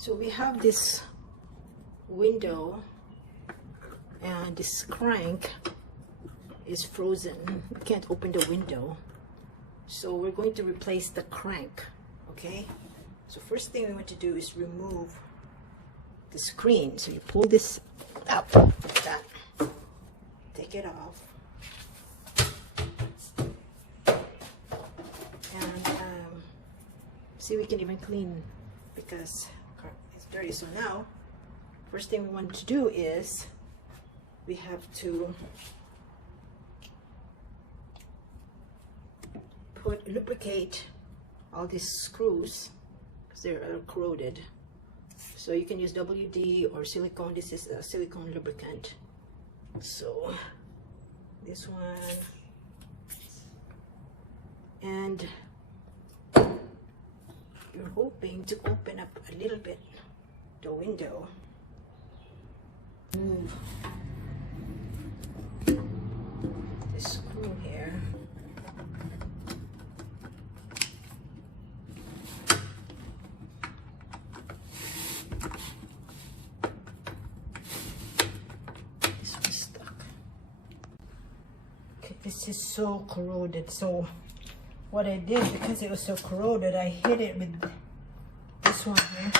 So we have this window and this crank is frozen. We can't open the window. So we're going to replace the crank, okay? So first thing we want to do is remove the screen. So you pull this up like that. Take it off. And see, we can even clean because it's dirty. So now, first thing we want to do is we have to lubricate all these screws because they're corroded. So you can use WD or silicone. This is a silicone lubricant. So this one, and you're hoping to open up a little bit the window. Move this screw here. This is so corroded. So what I did, because it was so corroded, I hit it with this one here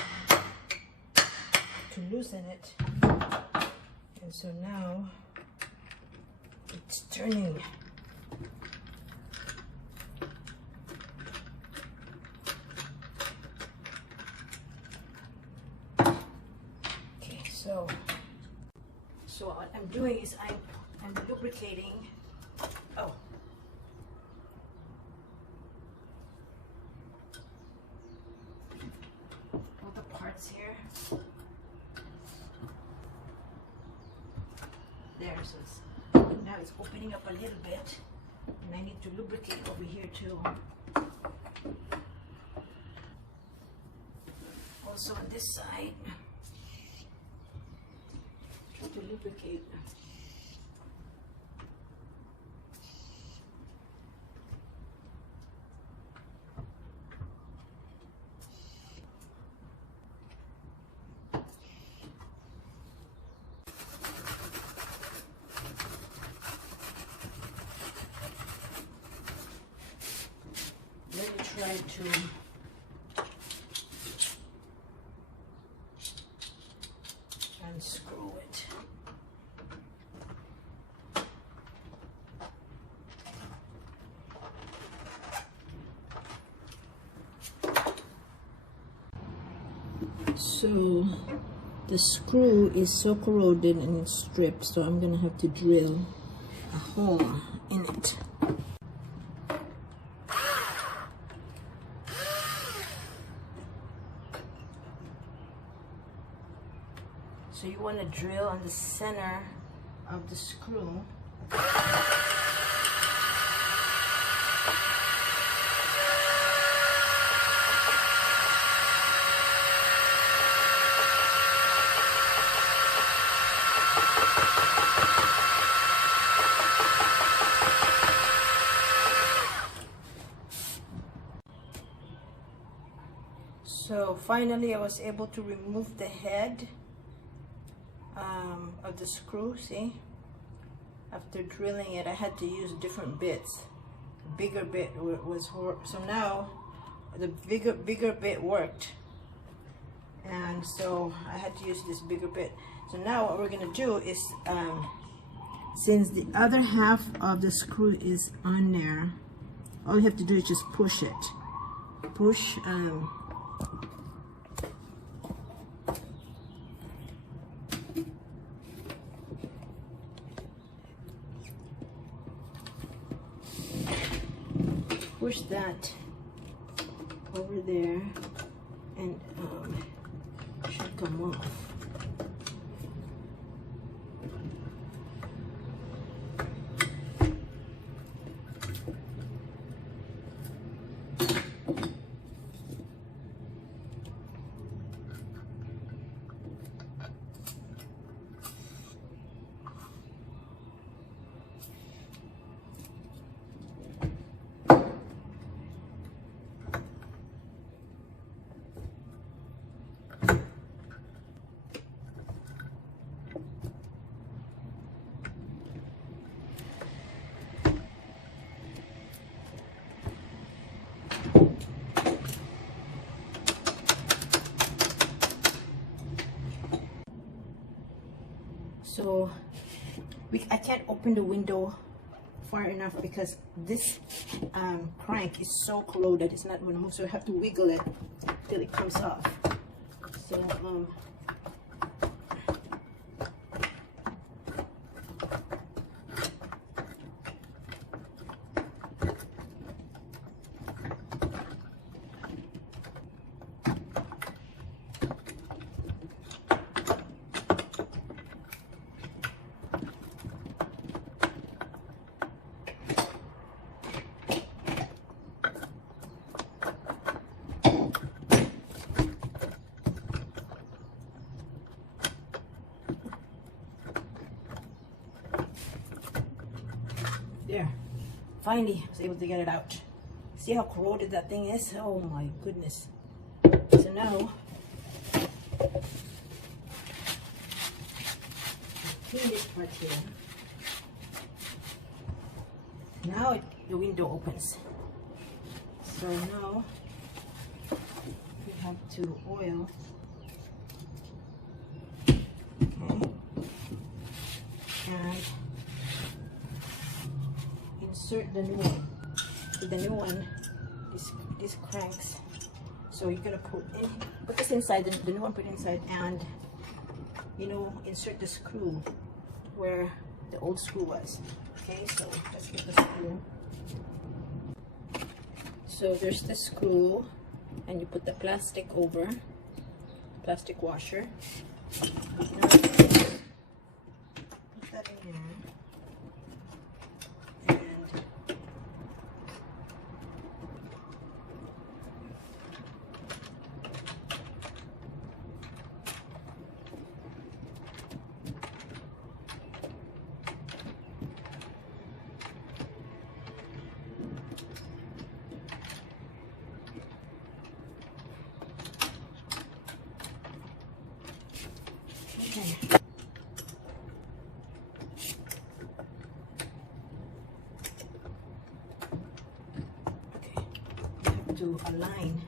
to loosen it. And so now it's turning. Okay, so what I'm doing is I'm lubricating. Oh. All the parts here. There, so now it's opening up a little bit. And I need to lubricate over here too. Also on this side. Try to lubricate. Try to unscrew it. So the screw is so corroded and it's stripped, so I'm gonna have to drill a hole in it. So you want to drill on the center of the screw. So finally I was able to remove the head of the screw. See, after drilling it I had to use different bits. The bigger bit was so now the bigger bit worked, and so I had to use this bigger bit. So now what we're gonna do is since the other half of the screw is on there, all you have to do is just push it. Push push that over there and should come off. So I can't open the window far enough because this crank is so corroded, it's not going to move, so I have to wiggle it till it comes off. So there, finally I was able to get it out. See how corroded that thing is? Oh my goodness. So now, clean this part here. Now the window opens. So now we have to oil. Okay. And insert the new one. So the new one, this cranks. So you're gonna put this inside, the new one put inside, and you know, insert the screw where the old screw was. Okay, so let's get the screw. So there's the screw, and you put the plastic over, plastic washer. Now, put that in there. Okay. You have to align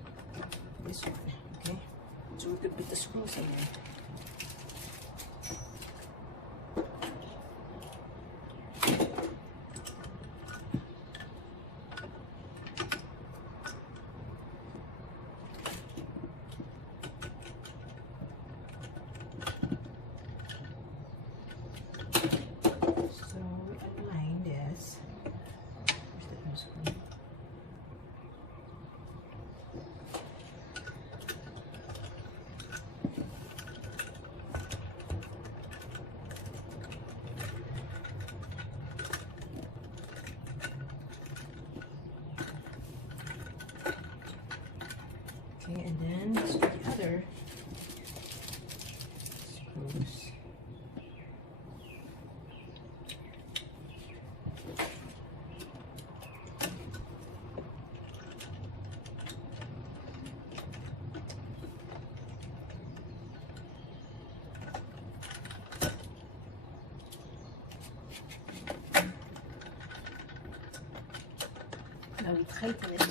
this one, okay? So we could put the screws in there. Okay, and then let's do the other screws. Now we tighten it.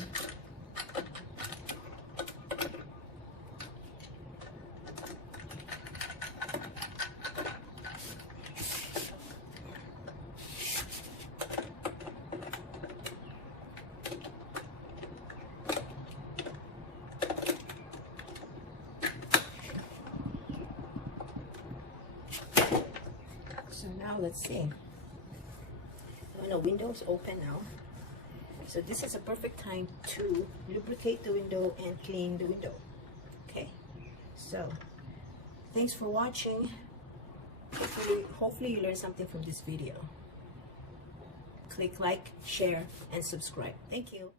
So now let's see. Oh no, window's open now. So this is a perfect time to lubricate the window and clean the window. Okay, so thanks for watching. Hopefully you learned something from this video. Click like, share, and subscribe. Thank you.